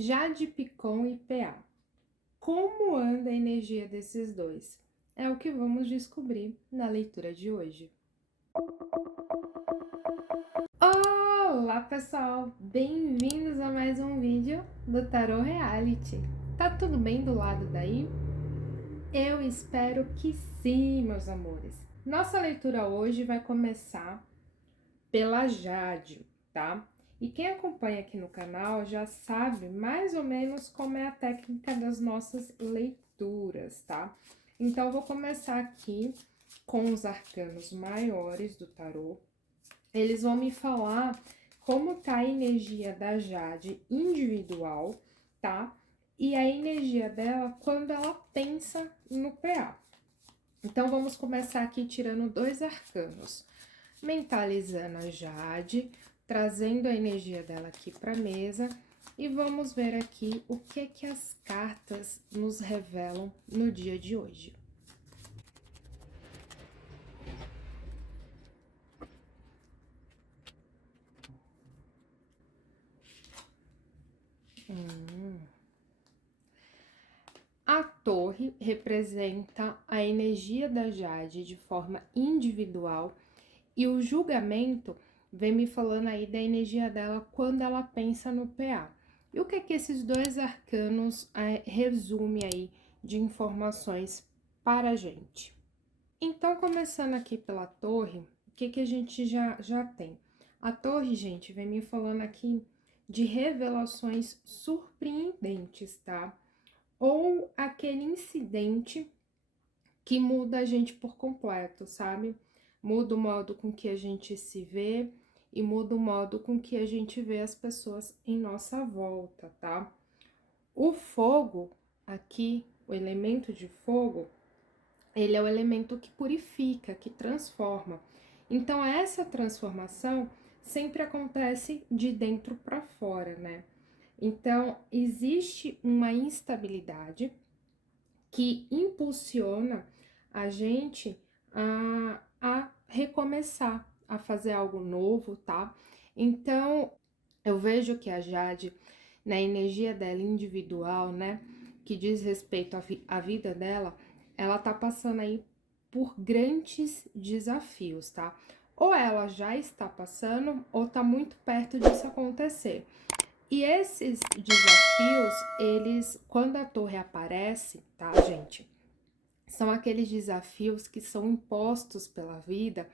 Jade Picon e PA. Como anda a energia desses dois? É o que vamos descobrir na leitura de hoje. Olá pessoal, bem-vindos a mais um vídeo do Tarot Reality. Tá tudo bem do lado daí? Eu espero que sim, meus amores. Nossa leitura hoje vai começar pela Jade, tá? E quem acompanha aqui no canal já sabe mais ou menos como é a técnica das nossas leituras, tá? Então, eu vou começar aqui com os arcanos maiores do tarô. Eles vão me falar como tá a energia da Jade individual, tá? E a energia dela quando ela pensa no PA. Então, vamos começar aqui tirando dois arcanos. Mentalizando a Jade, trazendo a energia dela aqui para a mesa e vamos ver aqui o que as cartas nos revelam no dia de hoje. A torre representa a energia da Jade de forma individual e o julgamento vem me falando aí da energia dela quando ela pensa no PA. E o que esses dois arcanos resume aí de informações para a gente? Então, começando aqui pela torre, o que a gente já tem? A torre, gente, vem me falando aqui de revelações surpreendentes, tá? Ou aquele incidente que muda a gente por completo, sabe? Muda o modo com que a gente se vê e muda o modo com que a gente vê as pessoas em nossa volta, tá? O fogo aqui, o elemento de fogo, ele é o elemento que purifica, que transforma. Então, essa transformação sempre acontece de dentro para fora, né? Então, existe uma instabilidade que impulsiona a gente a recomeçar, a fazer algo novo, tá? Então, eu vejo que a Jade, na energia dela individual, né, que diz respeito à vida dela, ela tá passando aí por grandes desafios, tá? Ou ela já está passando, ou tá muito perto disso acontecer. E esses desafios, eles, quando a torre aparece, tá, gente? São aqueles desafios que são impostos pela vida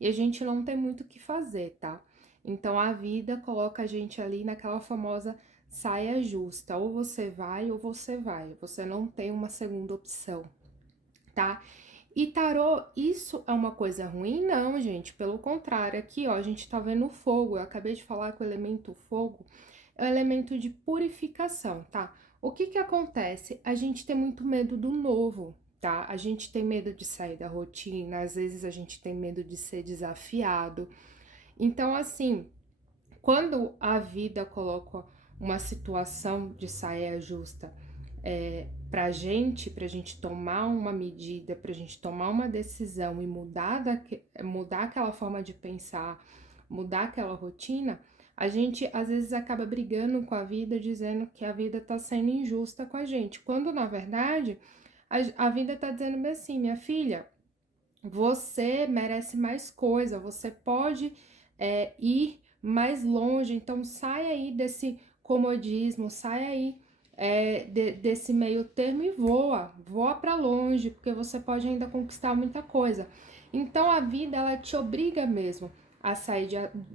e a gente não tem muito o que fazer, tá? Então a vida coloca a gente ali naquela famosa saia justa, ou você vai ou você vai, você não tem uma segunda opção, tá? E tarô, isso é uma coisa ruim? Não, gente, pelo contrário, aqui ó, a gente tá vendo o fogo, eu acabei de falar que o elemento fogo é o elemento de purificação, tá? O que acontece? A gente tem muito medo do novo, tá? A gente tem medo de sair da rotina, às vezes a gente tem medo de ser desafiado. Então, assim, quando a vida coloca uma situação de saia justa pra gente tomar uma medida, pra gente tomar uma decisão e mudar aquela forma de pensar, mudar aquela rotina, a gente às vezes acaba brigando com a vida, dizendo que a vida tá sendo injusta com a gente, quando na verdade a vida tá dizendo bem assim, minha filha, você merece mais coisa, você pode ir mais longe, então sai aí desse comodismo, sai aí desse meio termo e voa para longe, porque você pode ainda conquistar muita coisa. Então a vida, ela te obriga mesmo a sair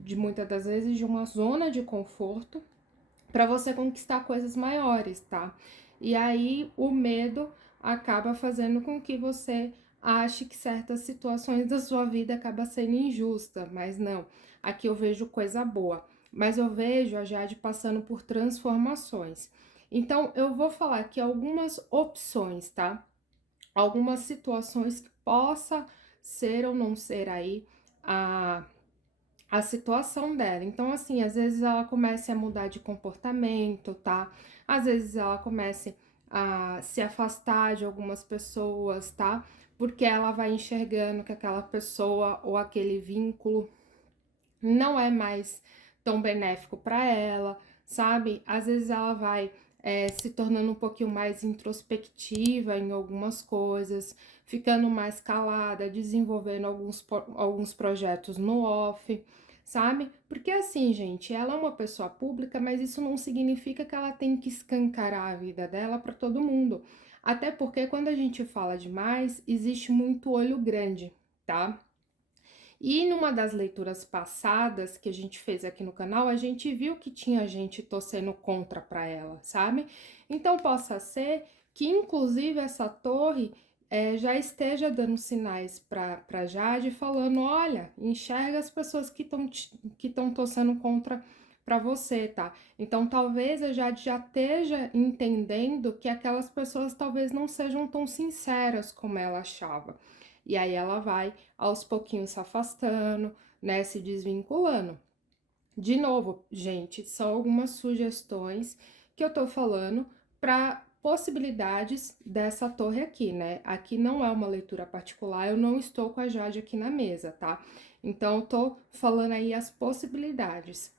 de muitas das vezes de uma zona de conforto para você conquistar coisas maiores, tá? E aí o medo acaba fazendo com que você ache que certas situações da sua vida acaba sendo injusta, mas não. Aqui eu vejo coisa boa, mas eu vejo a Jade passando por transformações. Então eu vou falar aqui algumas opções, tá? Algumas situações que possa ser ou não ser aí a situação dela. Então, assim, às vezes ela começa a mudar de comportamento, tá? Às vezes ela começa a se afastar de algumas pessoas, tá? Porque ela vai enxergando que aquela pessoa ou aquele vínculo não é mais tão benéfico para ela, sabe? Às vezes ela vai se tornando um pouquinho mais introspectiva em algumas coisas, ficando mais calada, desenvolvendo alguns projetos no off, sabe? Porque assim, gente, ela é uma pessoa pública, mas isso não significa que ela tem que escancarar a vida dela para todo mundo. Até porque quando a gente fala demais, existe muito olho grande, tá? E numa das leituras passadas que a gente fez aqui no canal, a gente viu que tinha gente torcendo contra para ela, sabe? Então possa ser que inclusive essa torre já esteja dando sinais para Jade, falando, olha, enxerga as pessoas que estão torcendo contra para você, tá? Então talvez a Jade já esteja entendendo que aquelas pessoas talvez não sejam tão sinceras como ela achava. E aí ela vai aos pouquinhos se afastando, né, se desvinculando. De novo, gente, são algumas sugestões que eu tô falando para possibilidades dessa torre aqui, né? Aqui não é uma leitura particular, eu não estou com a Jade aqui na mesa, tá? Então, eu tô falando aí as possibilidades.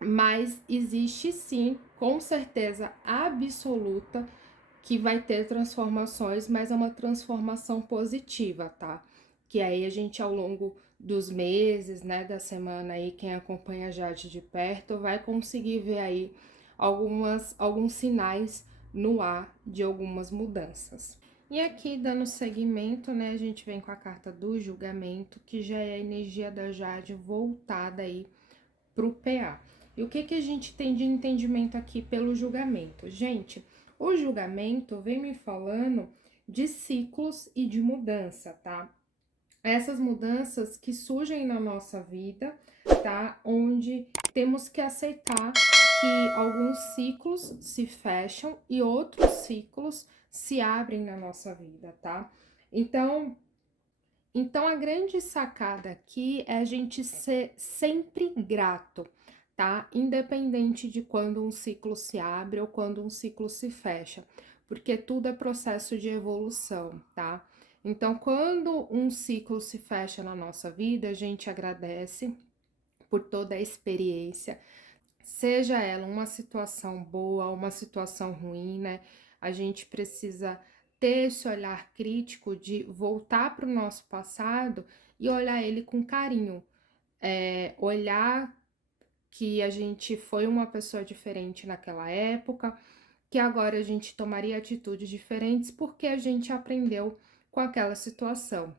Mas existe sim, com certeza absoluta, que vai ter transformações, mas é uma transformação positiva, tá? Que aí a gente ao longo dos meses, né, da semana aí, quem acompanha a Jade de perto, vai conseguir ver aí alguns sinais no ar de algumas mudanças. E aqui, dando seguimento, né, a gente vem com a carta do julgamento, que já é a energia da Jade voltada aí pro PA. E o que que a gente tem de entendimento aqui pelo julgamento? Gente, o julgamento vem me falando de ciclos e de mudança, tá? Essas mudanças que surgem na nossa vida, tá? Onde temos que aceitar que alguns ciclos se fecham e outros ciclos se abrem na nossa vida, tá? Então, a grande sacada aqui é a gente ser sempre grato, tá? Independente de quando um ciclo se abre ou quando um ciclo se fecha, porque tudo é processo de evolução, tá? Então, quando um ciclo se fecha na nossa vida, a gente agradece por toda a experiência, seja ela uma situação boa, uma situação ruim, né? A gente precisa ter esse olhar crítico de voltar para o nosso passado e olhar ele com carinho. Olhar que a gente foi uma pessoa diferente naquela época, que agora a gente tomaria atitudes diferentes porque a gente aprendeu com aquela situação.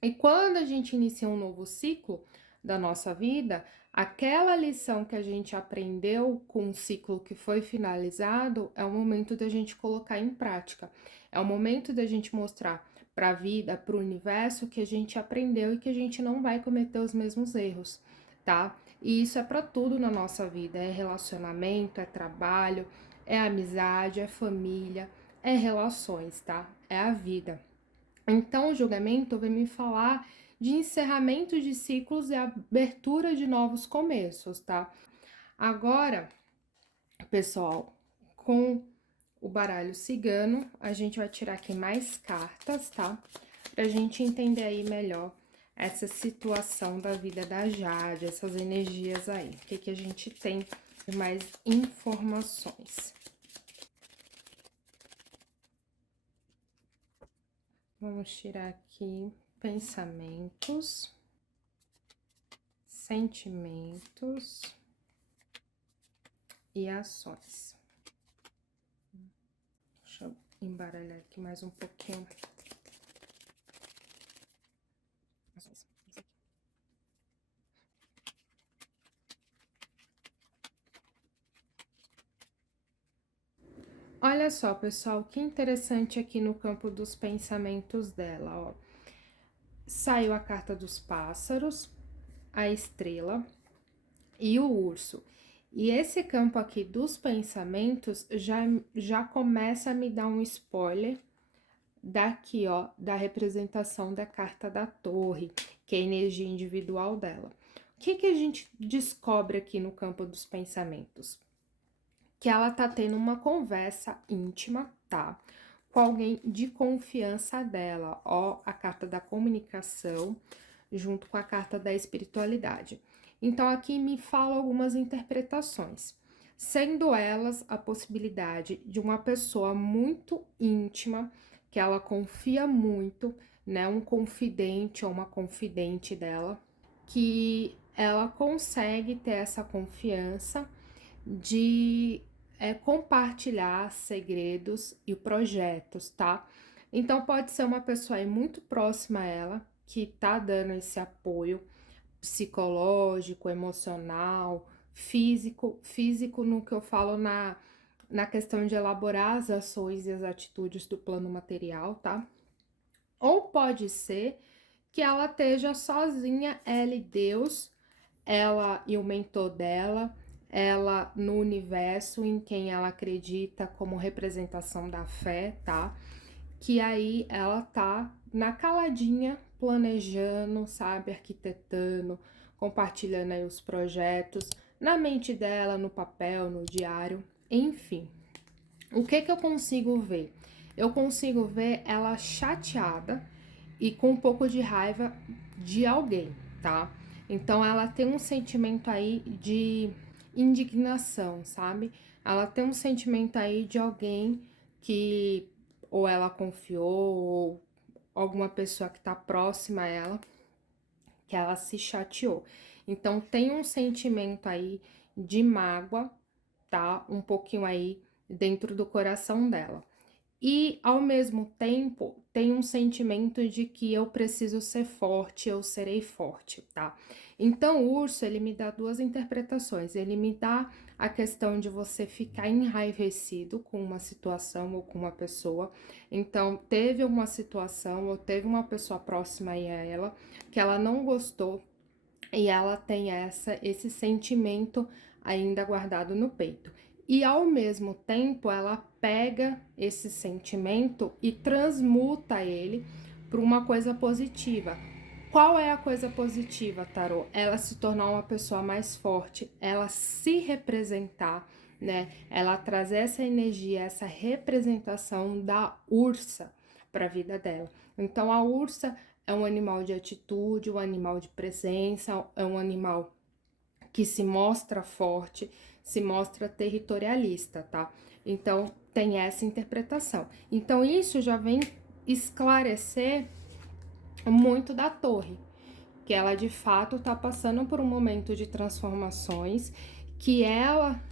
E quando a gente inicia um novo ciclo da nossa vida, aquela lição que a gente aprendeu com o ciclo que foi finalizado é o momento da gente colocar em prática. É o momento da gente mostrar para a vida, para o universo, que a gente aprendeu e que a gente não vai cometer os mesmos erros, tá? E isso é para tudo na nossa vida: é relacionamento, é trabalho, é amizade, é família, é relações, tá? É a vida. Então, o julgamento vem me falar de encerramento de ciclos e abertura de novos começos, tá? Agora, pessoal, com o baralho cigano, a gente vai tirar aqui mais cartas, tá? Pra gente entender aí melhor essa situação da vida da Jade, essas energias aí. O que que a gente tem de mais informações? Vamos tirar aqui pensamentos, sentimentos e ações. Deixa eu embaralhar aqui mais um pouquinho. Olha só, pessoal, que interessante aqui no campo dos pensamentos dela, ó. Saiu a carta dos pássaros, a estrela e o urso. E esse campo aqui dos pensamentos já começa a me dar um spoiler daqui, ó, da representação da carta da torre, que é a energia individual dela. O que que a gente descobre aqui no campo dos pensamentos? Que ela tá tendo uma conversa íntima, tá? Com alguém de confiança dela, ó, a carta da comunicação, junto com a carta da espiritualidade. Então, aqui me fala algumas interpretações. sendo elas a possibilidade de uma pessoa muito íntima, que ela confia muito, né? Um confidente ou uma confidente dela, que ela consegue ter essa confiança de compartilhar segredos e projetos, tá? Então pode ser uma pessoa aí muito próxima a ela que tá dando esse apoio psicológico, emocional, físico no que eu falo na questão de elaborar as ações e as atitudes do plano material, tá? Ou pode ser que ela esteja sozinha, ela e Deus, ela e o mentor dela, ela no universo em quem ela acredita como representação da fé, tá? Que aí ela tá na caladinha, planejando, sabe, arquitetando, compartilhando aí os projetos, na mente dela, no papel, no diário, enfim. O que que eu consigo ver? Eu consigo ver ela chateada e com um pouco de raiva de alguém, tá? Então ela tem um sentimento aí de indignação, sabe? Ela tem um sentimento aí de alguém que ou ela confiou, ou alguma pessoa que tá próxima a ela, que ela se chateou. Então tem um sentimento aí de mágoa, tá? Um pouquinho aí dentro do coração dela. E ao mesmo tempo tem um sentimento de que eu preciso ser forte, eu serei forte, tá? Então o urso ele me dá duas interpretações. Ele me dá a questão de você ficar enraivecido com uma situação ou com uma pessoa. Então teve uma situação ou teve uma pessoa próxima aí a ela que ela não gostou e ela tem esse sentimento ainda guardado no peito. E ao mesmo tempo, ela pega esse sentimento e transmuta ele para uma coisa positiva. Qual é a coisa positiva, Tarô? Ela se tornar uma pessoa mais forte, ela se representar, né? Ela trazer essa energia, essa representação da ursa para a vida dela. Então a ursa é um animal de atitude, um animal de presença, é um animal que se mostra forte, se mostra territorialista, tá? Então tem essa interpretação. Então isso já vem esclarecer muito da torre, que ela de fato tá passando por um momento de transformações, que ela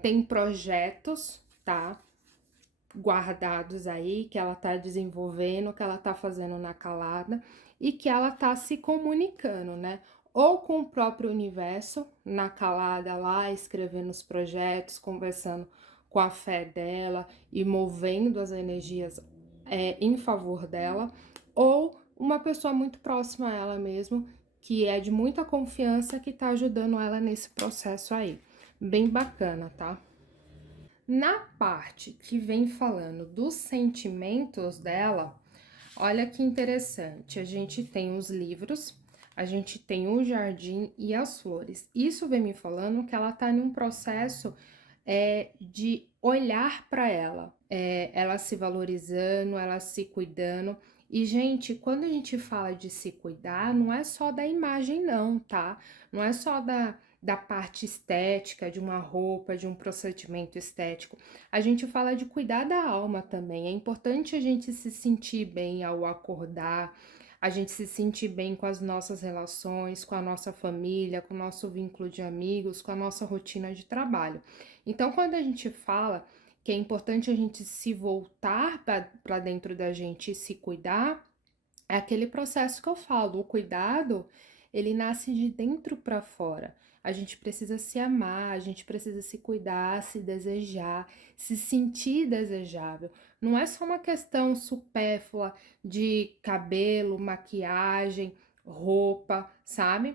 tem projetos, tá? Guardados aí, que ela tá desenvolvendo, que ela tá fazendo na calada e que ela tá se comunicando, né? Ou com o próprio universo, na calada lá, escrevendo os projetos, conversando com a fé dela e movendo as energias em favor dela, ou uma pessoa muito próxima a ela mesmo, que é de muita confiança, que tá ajudando ela nesse processo aí. Bem bacana, tá? Na parte que vem falando dos sentimentos dela, olha que interessante. A gente tem os livros, a gente tem o jardim e as flores. Isso vem me falando que ela tá em um processo de olhar para ela, ela se valorizando, ela se cuidando. E, gente, quando a gente fala de se cuidar, não é só da imagem, não, tá? Não é só da parte estética, de uma roupa, de um procedimento estético. A gente fala de cuidar da alma também. É importante a gente se sentir bem ao acordar, a gente se sentir bem com as nossas relações, com a nossa família, com o nosso vínculo de amigos, com a nossa rotina de trabalho. Então, quando a gente fala que é importante a gente se voltar para dentro da gente e se cuidar, é aquele processo que eu falo, o cuidado, ele nasce de dentro para fora. A gente precisa se amar, a gente precisa se cuidar, se desejar, se sentir desejável. Não é só uma questão supérflua de cabelo, maquiagem, roupa, sabe?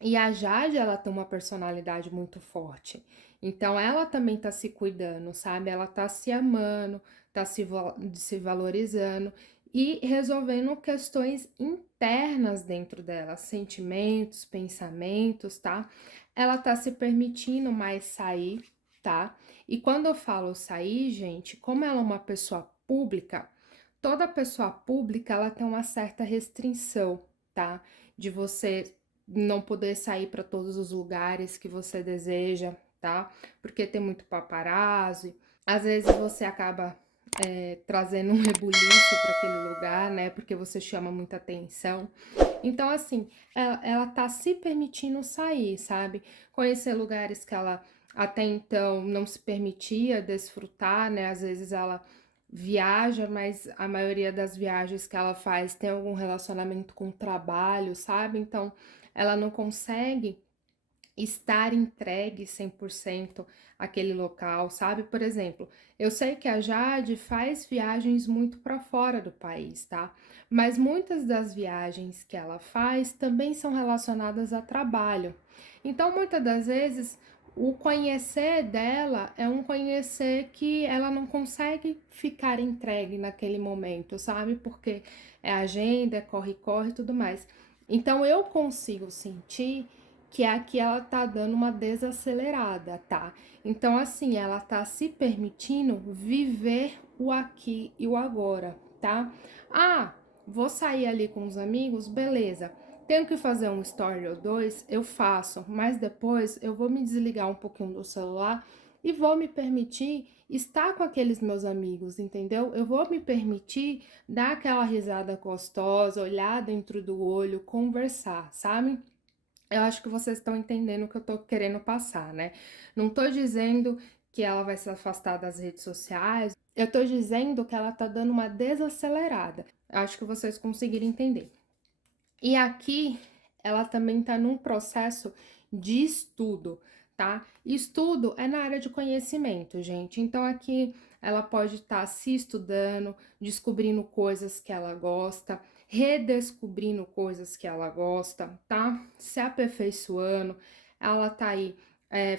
E a Jade, ela tem uma personalidade muito forte. Então, ela também tá se cuidando, sabe? Ela tá se amando, tá se valorizando e resolvendo questões internas dentro dela, sentimentos, pensamentos, tá? Ela tá se permitindo mais sair, tá? E quando eu falo sair, gente, como ela é uma pessoa pública, toda pessoa pública, ela tem uma certa restrição, tá? De você não poder sair para todos os lugares que você deseja, tá? Porque tem muito paparazzi, às vezes você acaba trazendo um rebuliço para aquele lugar, né? Porque você chama muita atenção. Então, assim, ela tá se permitindo sair, sabe? Conhecer lugares que ela até então não se permitia desfrutar, né? Às vezes ela viaja, mas a maioria das viagens que ela faz tem algum relacionamento com o trabalho, sabe? Então, ela não consegue estar entregue 100% àquele local, sabe? Por exemplo, eu sei que a Jade faz viagens muito para fora do país, tá? Mas muitas das viagens que ela faz também são relacionadas a trabalho. Então, muitas das vezes, o conhecer dela é um conhecer que ela não consegue ficar entregue naquele momento, sabe? Porque é agenda, é corre-corre e tudo mais. Então, eu consigo sentir que aqui ela tá dando uma desacelerada, tá? Então, assim, ela tá se permitindo viver o aqui e o agora, tá? Ah, vou sair ali com os amigos, beleza. Tenho que fazer um story ou dois, eu faço, mas depois eu vou me desligar um pouquinho do celular e vou me permitir estar com aqueles meus amigos, entendeu? Eu vou me permitir dar aquela risada gostosa, olhar dentro do olho, conversar, sabe? Eu acho que vocês estão entendendo o que eu tô querendo passar, né? Não tô dizendo que ela vai se afastar das redes sociais, eu tô dizendo que ela tá dando uma desacelerada. Eu acho que vocês conseguiram entender. E aqui ela também tá num processo de estudo, tá? Estudo é na área de conhecimento, gente. Então aqui ela pode estar se estudando, descobrindo coisas que ela gosta, redescobrindo coisas que ela gosta, tá? Se aperfeiçoando. Ela tá aí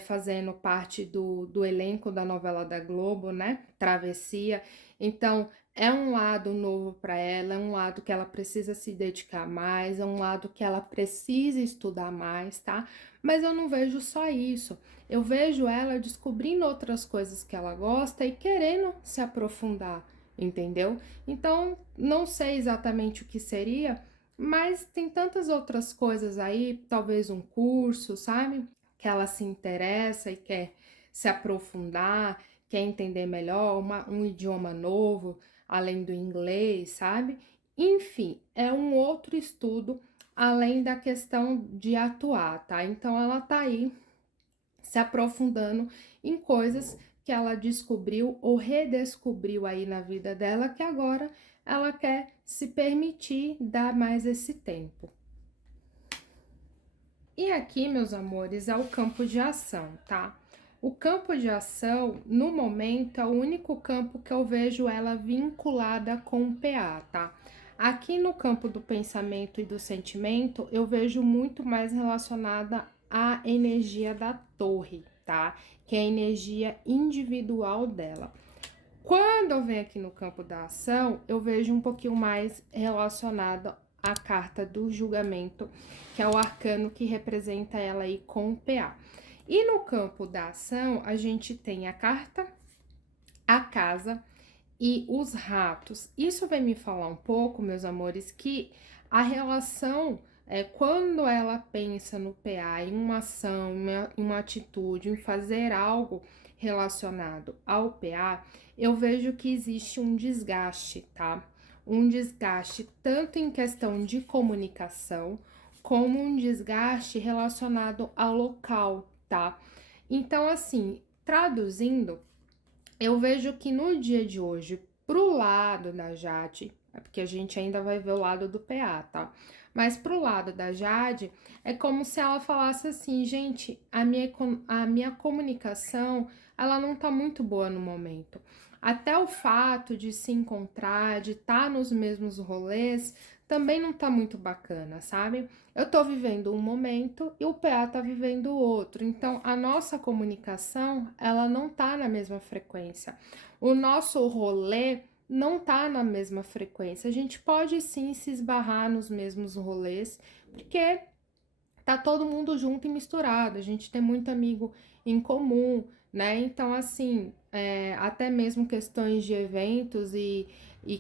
fazendo parte do elenco da novela da Globo, né? Travessia. Então, é um lado novo para ela, é um lado que ela precisa se dedicar mais, é um lado que ela precisa estudar mais, tá? Mas eu não vejo só isso. Eu vejo ela descobrindo outras coisas que ela gosta e querendo se aprofundar, entendeu? Então, não sei exatamente o que seria, mas tem tantas outras coisas aí, talvez um curso, sabe? Que ela se interessa e quer se aprofundar, quer entender melhor, um idioma novo, além do inglês, sabe? Enfim, é um outro estudo além da questão de atuar, tá? Então ela tá aí se aprofundando em coisas que ela descobriu ou redescobriu aí na vida dela que agora ela quer se permitir dar mais esse tempo. E aqui, meus amores, é o campo de ação, tá? O campo de ação, no momento, é o único campo que eu vejo ela vinculada com o PA, tá? Aqui no campo do pensamento e do sentimento, eu vejo muito mais relacionada à energia da torre, tá? Que é a energia individual dela. Quando eu venho aqui no campo da ação, eu vejo um pouquinho mais relacionada à carta do julgamento, que é o arcano que representa ela aí com o PA. E no campo da ação, a gente tem a carta, a casa e os ratos. Isso vai me falar um pouco, meus amores, que a relação quando ela pensa no PA, em uma ação, em uma atitude, em fazer algo relacionado ao PA, eu vejo que existe um desgaste, tá? Um desgaste tanto em questão de comunicação, como um desgaste relacionado ao local, tá? Então, assim, traduzindo, eu vejo que no dia de hoje, pro lado da Jade, é porque a gente ainda vai ver o lado do PA, tá? Mas pro lado da Jade, é como se ela falasse assim, gente, a minha comunicação, ela não tá muito boa no momento. Até o fato de se encontrar, de estar nos mesmos rolês, também não tá muito bacana, sabe? Eu tô vivendo um momento e o PA tá vivendo outro. Então, a nossa comunicação, ela não tá na mesma frequência. O nosso rolê não tá na mesma frequência. A gente pode sim se esbarrar nos mesmos rolês, porque tá todo mundo junto e misturado. A gente tem muito amigo em comum, né? Então, assim, até mesmo questões de eventos e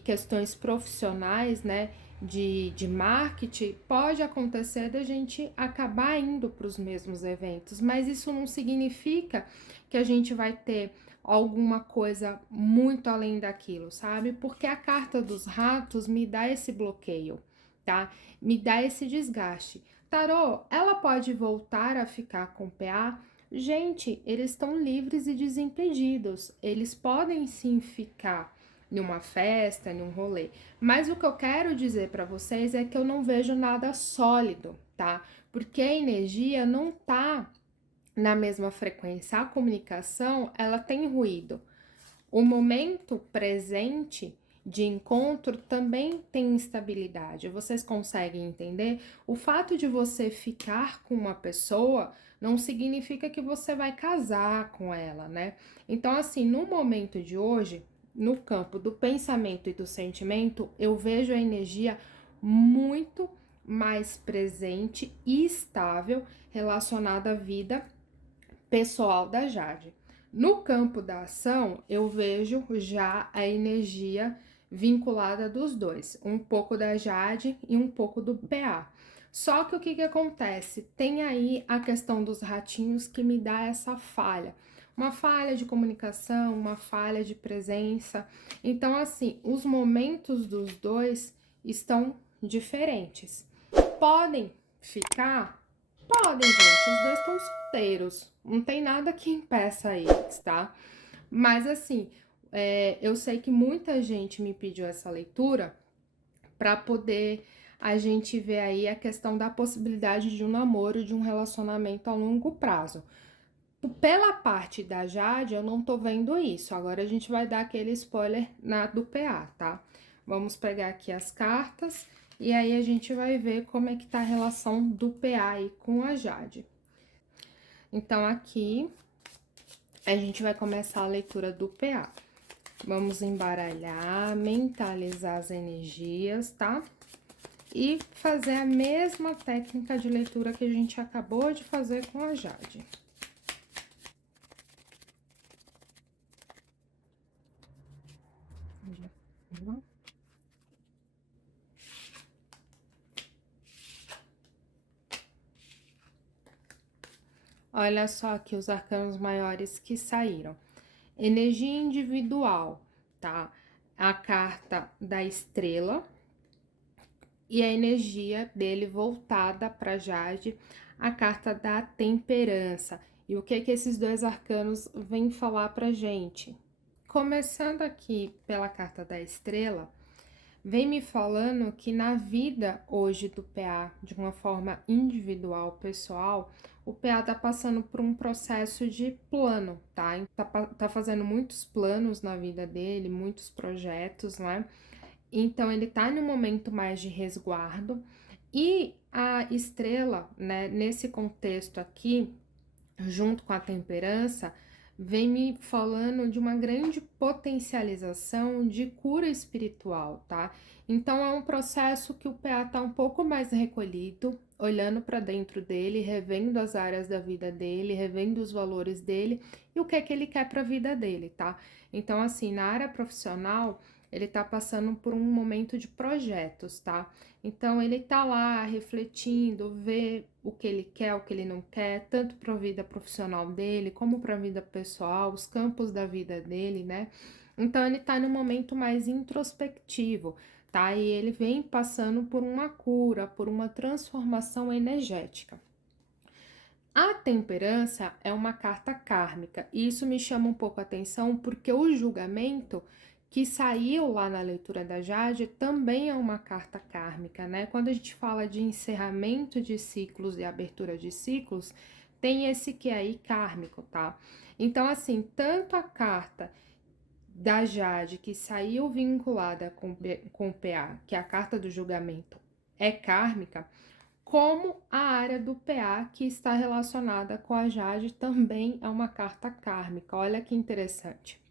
questões profissionais, né? De marketing, pode acontecer da gente acabar indo para os mesmos eventos, mas isso não significa que a gente vai ter alguma coisa muito além daquilo, sabe? Porque a carta dos ratos me dá esse bloqueio, tá? Me dá esse desgaste. Tarô, ela pode voltar a ficar com PA? Gente, eles estão livres e desimpedidos. Eles podem sim ficar numa festa, num rolê. Mas o que eu quero dizer para vocês é que eu não vejo nada sólido, tá? Porque a energia não tá na mesma frequência. A comunicação, ela tem ruído. O momento presente de encontro também tem instabilidade. Vocês conseguem entender? O fato de você ficar com uma pessoa não significa que você vai casar com ela, né? Então, assim, no momento de hoje, no campo do pensamento e do sentimento, eu vejo a energia muito mais presente e estável relacionada à vida pessoal da Jade. No campo da ação, eu vejo já a energia vinculada dos dois, um pouco da Jade e um pouco do PA. Só que o que acontece? Tem aí a questão dos ratinhos que me dá essa falha. Uma falha de comunicação, uma falha de presença. Então, assim, os momentos dos dois estão diferentes. Podem ficar? Podem, gente. Os dois estão solteiros. Não tem nada que impeça eles, tá? Mas assim, eu sei que muita gente me pediu essa leitura para poder a gente ver aí a questão da possibilidade de um namoro, de um relacionamento a longo prazo. Pela parte da Jade, eu não tô vendo isso. Agora a gente vai dar aquele spoiler do PA, tá? Vamos pegar aqui as cartas e aí a gente vai ver como é que tá a relação do PA aí com a Jade. Então, aqui a gente vai começar a leitura do PA. Vamos embaralhar, mentalizar as energias, tá? E fazer a mesma técnica de leitura que a gente acabou de fazer com a Jade. Olha só aqui os arcanos maiores que saíram. Energia individual, tá? A carta da estrela e a energia dele voltada para Jade, a carta da temperança. E o que esses dois arcanos vêm falar pra gente? Começando aqui pela carta da estrela, vem me falando que na vida hoje do PA, de uma forma individual, pessoal, o PA tá passando por um processo de plano, tá? Tá fazendo muitos planos na vida dele, muitos projetos, né? Então, ele tá num momento mais de resguardo. E a estrela, né, nesse contexto aqui, junto com a temperança, vem me falando de uma grande potencialização de cura espiritual, tá? Então é um processo que o PA tá um pouco mais recolhido, olhando para dentro dele, revendo as áreas da vida dele, revendo os valores dele e o que é que ele quer para a vida dele, tá? Então assim, na área profissional, ele tá passando por um momento de projetos, tá? Então ele tá lá refletindo, vê o que ele quer, o que ele não quer, tanto para a vida profissional dele, como para a vida pessoal, os campos da vida dele, né? Então ele tá num momento mais introspectivo, tá? E ele vem passando por uma cura, por uma transformação energética. A temperança é uma carta kármica, e isso me chama um pouco a atenção porque o julgamento que saiu lá na leitura da Jade também é uma carta kármica, né? Quando a gente fala de encerramento de ciclos e abertura de ciclos, tem esse que é aí kármico, tá? Então, assim, tanto a carta da Jade que saiu vinculada com o PA, que é a carta do julgamento, é kármica, como a área do PA que está relacionada com a Jade também é uma carta kármica. Olha que interessante.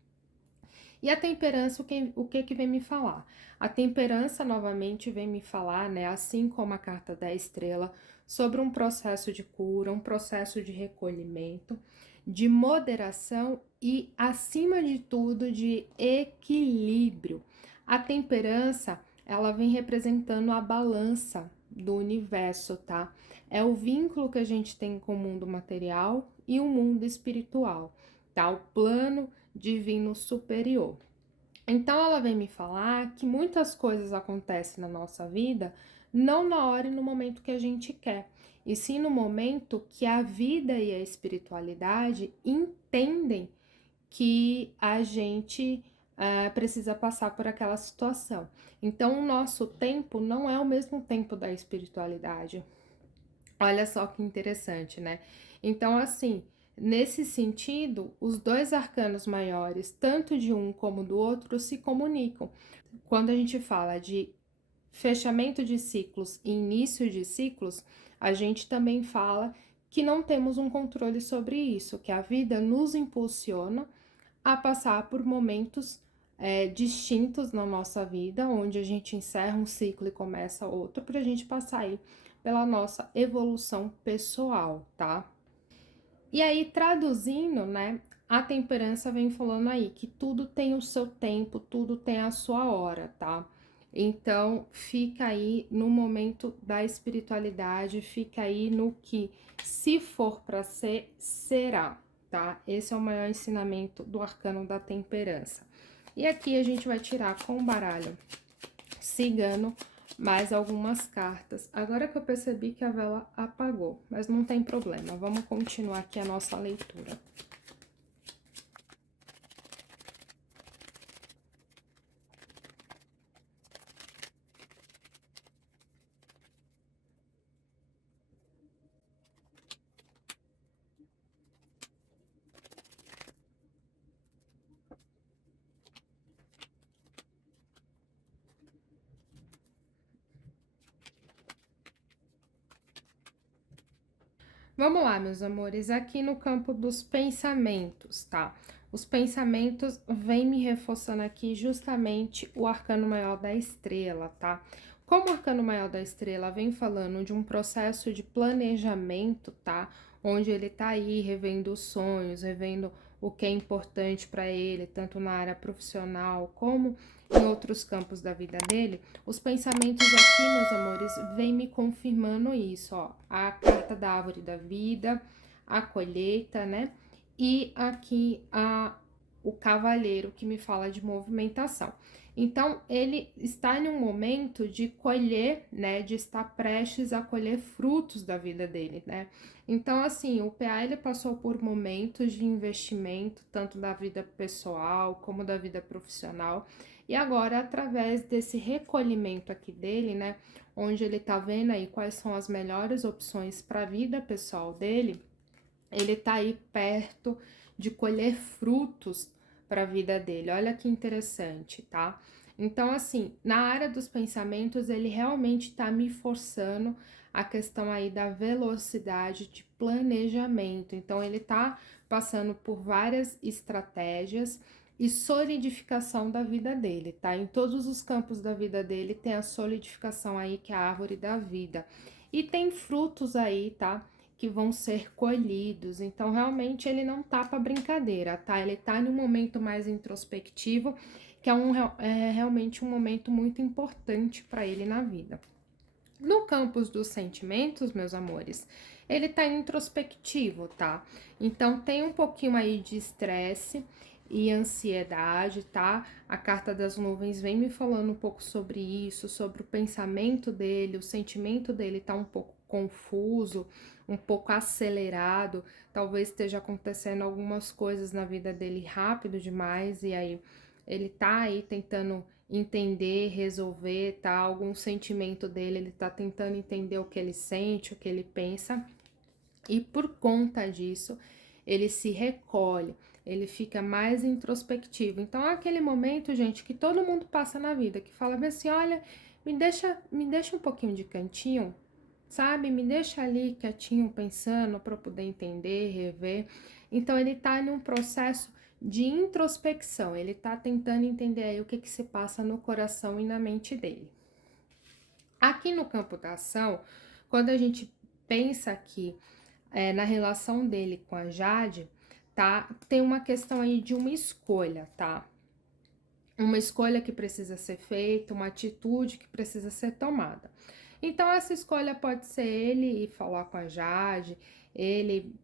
E a temperança, o que vem me falar? A temperança, novamente, vem me falar, né, assim como a carta da estrela, sobre um processo de cura, um processo de recolhimento, de moderação e, acima de tudo, de equilíbrio. A temperança, ela vem representando a balança do universo, tá? É o vínculo que a gente tem com o mundo material e o mundo espiritual, tá? O plano divino superior. Então ela vem me falar que muitas coisas acontecem na nossa vida não na hora e no momento que a gente quer, e sim no momento que a vida e a espiritualidade entendem que a gente precisa passar por aquela situação. Então, o nosso tempo não é o mesmo tempo da espiritualidade. Olha só que interessante, né? Então, assim, nesse sentido, os dois arcanos maiores, tanto de um como do outro, se comunicam. Quando a gente fala de fechamento de ciclos e início de ciclos, a gente também fala que não temos um controle sobre isso, que a vida nos impulsiona a passar por momentos distintos na nossa vida, onde a gente encerra um ciclo e começa outro, para a gente passar aí pela nossa evolução pessoal, tá? E aí, traduzindo, né, a temperança vem falando aí que tudo tem o seu tempo, tudo tem a sua hora, tá? Então, fica aí no momento da espiritualidade, fica aí no que, se for para ser, será, tá? Esse é o maior ensinamento do arcano da temperança. E aqui a gente vai tirar com o baralho cigano mais algumas cartas. Agora que eu percebi que a vela apagou, mas não tem problema. Vamos continuar aqui a nossa leitura. Vamos lá, meus amores, aqui no campo dos pensamentos, tá? Os pensamentos vêm me reforçando aqui justamente o arcano maior da estrela, tá? Como o arcano maior da estrela vem falando de um processo de planejamento, tá? Onde ele tá aí revendo os sonhos, revendo o que é importante para ele, tanto na área profissional como em outros campos da vida dele, os pensamentos aqui, meus amores, vem me confirmando isso, ó. A carta da árvore da vida, a colheita, né? E aqui o cavaleiro que me fala de movimentação. Então, ele está em um momento de colher, né? De estar prestes a colher frutos da vida dele, né? Então, assim, o PA ele passou por momentos de investimento, tanto da vida pessoal como da vida profissional. E agora, através desse recolhimento aqui dele, né, onde ele tá vendo aí quais são as melhores opções para a vida pessoal dele, ele tá aí perto de colher frutos para a vida dele. Olha que interessante, tá? Então, assim, na área dos pensamentos, ele realmente tá me forçando a questão aí da velocidade de planejamento. Então, ele tá passando por várias estratégias e solidificação da vida dele, tá? Em todos os campos da vida dele tem a solidificação aí, que é a árvore da vida. E tem frutos aí, tá? Que vão ser colhidos. Então, realmente, ele não tá para brincadeira, tá? Ele tá num momento mais introspectivo, que é realmente um momento muito importante para ele na vida. No campo dos sentimentos, meus amores, ele tá introspectivo, tá? Então, tem um pouquinho aí de estresse e ansiedade, tá? A carta das nuvens vem me falando um pouco sobre isso, sobre o pensamento dele, o sentimento dele tá um pouco confuso, um pouco acelerado, talvez esteja acontecendo algumas coisas na vida dele rápido demais, e aí ele tá aí tentando entender, resolver, tá? Algum sentimento dele, ele tá tentando entender o que ele sente, o que ele pensa, e por conta disso, ele se recolhe, ele fica mais introspectivo. Então, é aquele momento, gente, que todo mundo passa na vida, que fala assim, olha, me deixa um pouquinho de cantinho, sabe? Me deixa ali quietinho pensando para eu poder entender, rever. Então, ele tá num processo de introspecção, ele tá tentando entender aí o que que se passa no coração e na mente dele. Aqui no campo da ação, quando a gente pensa aqui na relação dele com a Jade, tá? Tem uma questão aí de uma escolha, tá? Uma escolha que precisa ser feita, uma atitude que precisa ser tomada. Então, essa escolha pode ser ele ir falar com a Jade, ele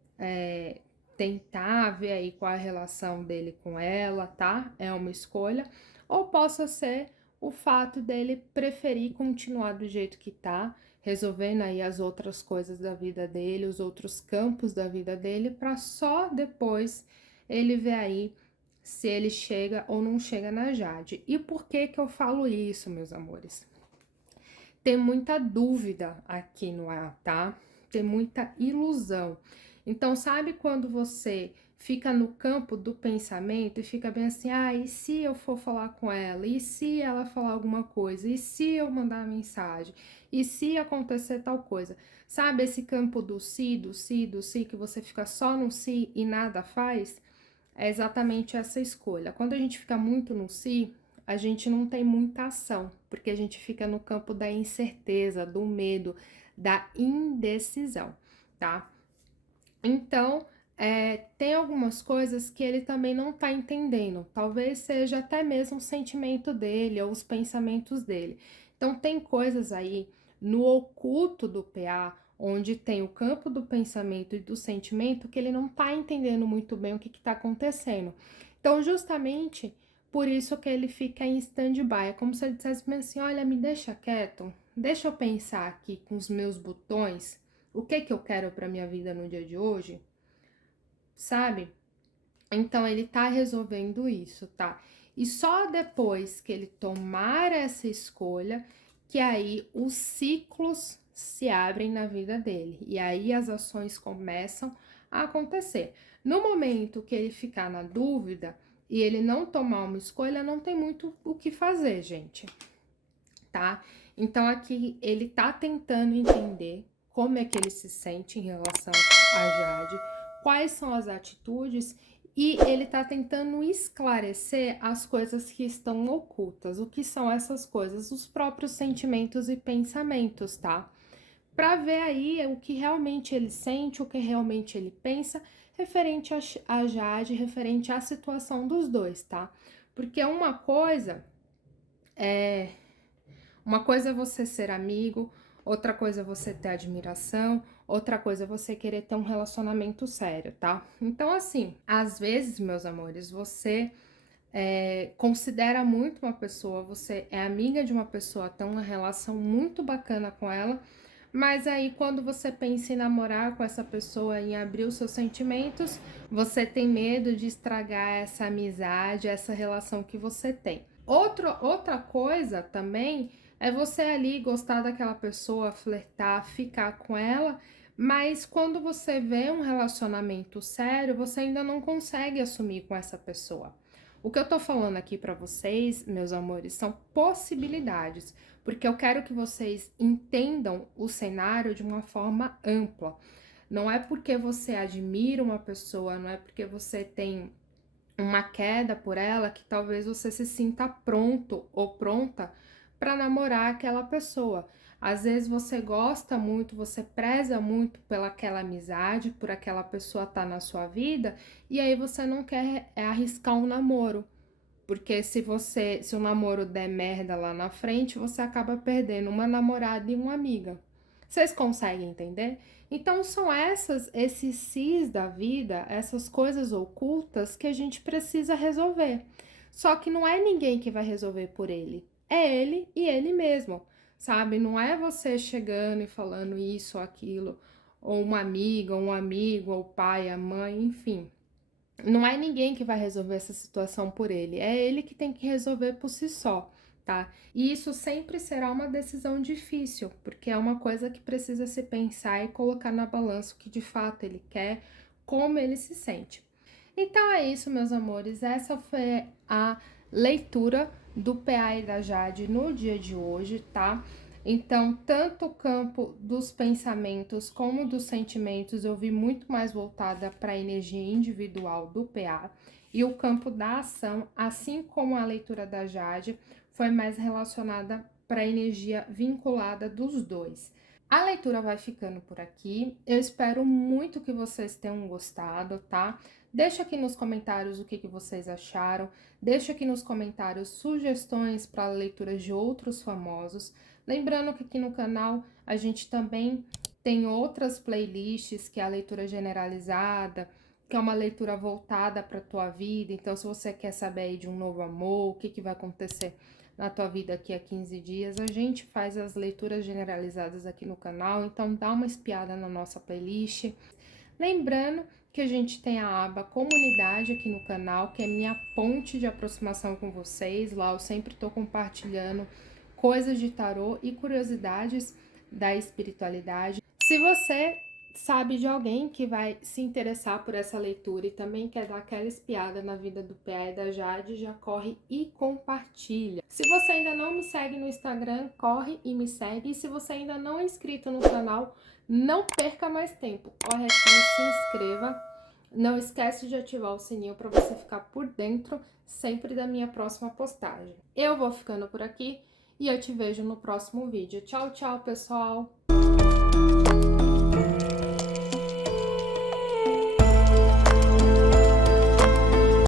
tentar ver aí qual é a relação dele com ela, tá? É uma escolha. Ou possa ser o fato dele preferir continuar do jeito que tá, resolvendo aí as outras coisas da vida dele, os outros campos da vida dele, para só depois ele ver aí se ele chega ou não chega na Jade. E por que que eu falo isso, meus amores? Tem muita dúvida aqui no ar, tá? Tem muita ilusão. Então, sabe quando você fica no campo do pensamento e fica bem assim, ah, e se eu for falar com ela? E se ela falar alguma coisa? E se eu mandar mensagem? E se acontecer tal coisa? Sabe esse campo do si, do si, do si, que você fica só no si e nada faz? É exatamente essa escolha. Quando a gente fica muito no si, a gente não tem muita ação, porque a gente fica no campo da incerteza, do medo, da indecisão, tá? Então, tem algumas coisas que ele também não tá entendendo. Talvez seja até mesmo o sentimento dele ou os pensamentos dele. Então, tem coisas aí no oculto do PA, onde tem o campo do pensamento e do sentimento, que ele não tá entendendo muito bem o que tá acontecendo. Então, justamente por isso que ele fica em stand-by. É como se ele dissesse assim: olha, me deixa quieto, deixa eu pensar aqui com os meus botões o que eu quero para minha vida no dia de hoje, sabe? Então ele tá resolvendo isso, tá? E só depois que ele tomar essa escolha que aí os ciclos se abrem na vida dele e aí as ações começam a acontecer. No momento que ele ficar na dúvida e ele não tomar uma escolha, não tem muito o que fazer, gente, tá? Então aqui ele tá tentando entender como é que ele se sente em relação a Jade, quais são as atitudes e ele tá tentando esclarecer as coisas que estão ocultas. O que são essas coisas? Os próprios sentimentos e pensamentos, tá? Pra ver aí o que realmente ele sente, o que realmente ele pensa referente a Jade, referente à situação dos dois, tá? Porque uma coisa é você ser amigo, outra coisa é você ter admiração, outra coisa é você querer ter um relacionamento sério, tá? Então, assim, às vezes, meus amores, você considera muito uma pessoa, você é amiga de uma pessoa, tem uma relação muito bacana com ela, mas aí quando você pensa em namorar com essa pessoa, em abrir os seus sentimentos, você tem medo de estragar essa amizade, essa relação que você tem. Outra coisa também é você ali gostar daquela pessoa, flertar, ficar com ela, mas quando você vê um relacionamento sério, você ainda não consegue assumir com essa pessoa. O que eu tô falando aqui pra vocês, meus amores, são possibilidades, porque eu quero que vocês entendam o cenário de uma forma ampla. Não é porque você admira uma pessoa, não é porque você tem uma queda por ela que talvez você se sinta pronto ou pronta para namorar aquela pessoa. Às vezes você gosta muito, você preza muito pelaquela amizade, por aquela pessoa estar na sua vida, e aí você não quer arriscar um namoro. Porque se o namoro der merda lá na frente, você acaba perdendo uma namorada e uma amiga. Vocês conseguem entender? Então são esses cis da vida, essas coisas ocultas que a gente precisa resolver. Só que não é ninguém que vai resolver por ele. É ele e ele mesmo, sabe? Não é você chegando e falando isso ou aquilo, ou uma amiga, ou um amigo, ou o pai, a mãe, enfim. Não é ninguém que vai resolver essa situação por ele, é ele que tem que resolver por si só, tá? E isso sempre será uma decisão difícil, porque é uma coisa que precisa se pensar e colocar na balança o que de fato ele quer, como ele se sente. Então é isso, meus amores, essa foi a leitura do PA e da Jade no dia de hoje, tá? Então, tanto o campo dos pensamentos como dos sentimentos eu vi muito mais voltada para a energia individual do PA, e o campo da ação, assim como a leitura da Jade, foi mais relacionada para a energia vinculada dos dois. A leitura vai ficando por aqui. Eu espero muito que vocês tenham gostado, tá? Deixa aqui nos comentários o que vocês acharam. Deixa aqui nos comentários sugestões para leituras de outros famosos. Lembrando que aqui no canal a gente também tem outras playlists, que é a leitura generalizada, que é uma leitura voltada para a tua vida. Então, se você quer saber aí de um novo amor, o que vai acontecer na tua vida aqui a 15 dias, a gente faz as leituras generalizadas aqui no canal. Então, dá uma espiada na nossa playlist. Lembrando que a gente tem a aba comunidade aqui no canal, que é minha ponte de aproximação com vocês. Lá eu sempre estou compartilhando coisas de tarô e curiosidades da espiritualidade. Se você sabe de alguém que vai se interessar por essa leitura e também quer dar aquela espiada na vida do PA e da Jade, já corre e compartilha. Se você ainda não me segue no Instagram, corre e me segue. E se você ainda não é inscrito no canal, não perca mais tempo. Corre aqui, se inscreva. Não esquece de ativar o sininho para você ficar por dentro sempre da minha próxima postagem. Eu vou ficando por aqui e eu te vejo no próximo vídeo. Tchau, tchau, pessoal!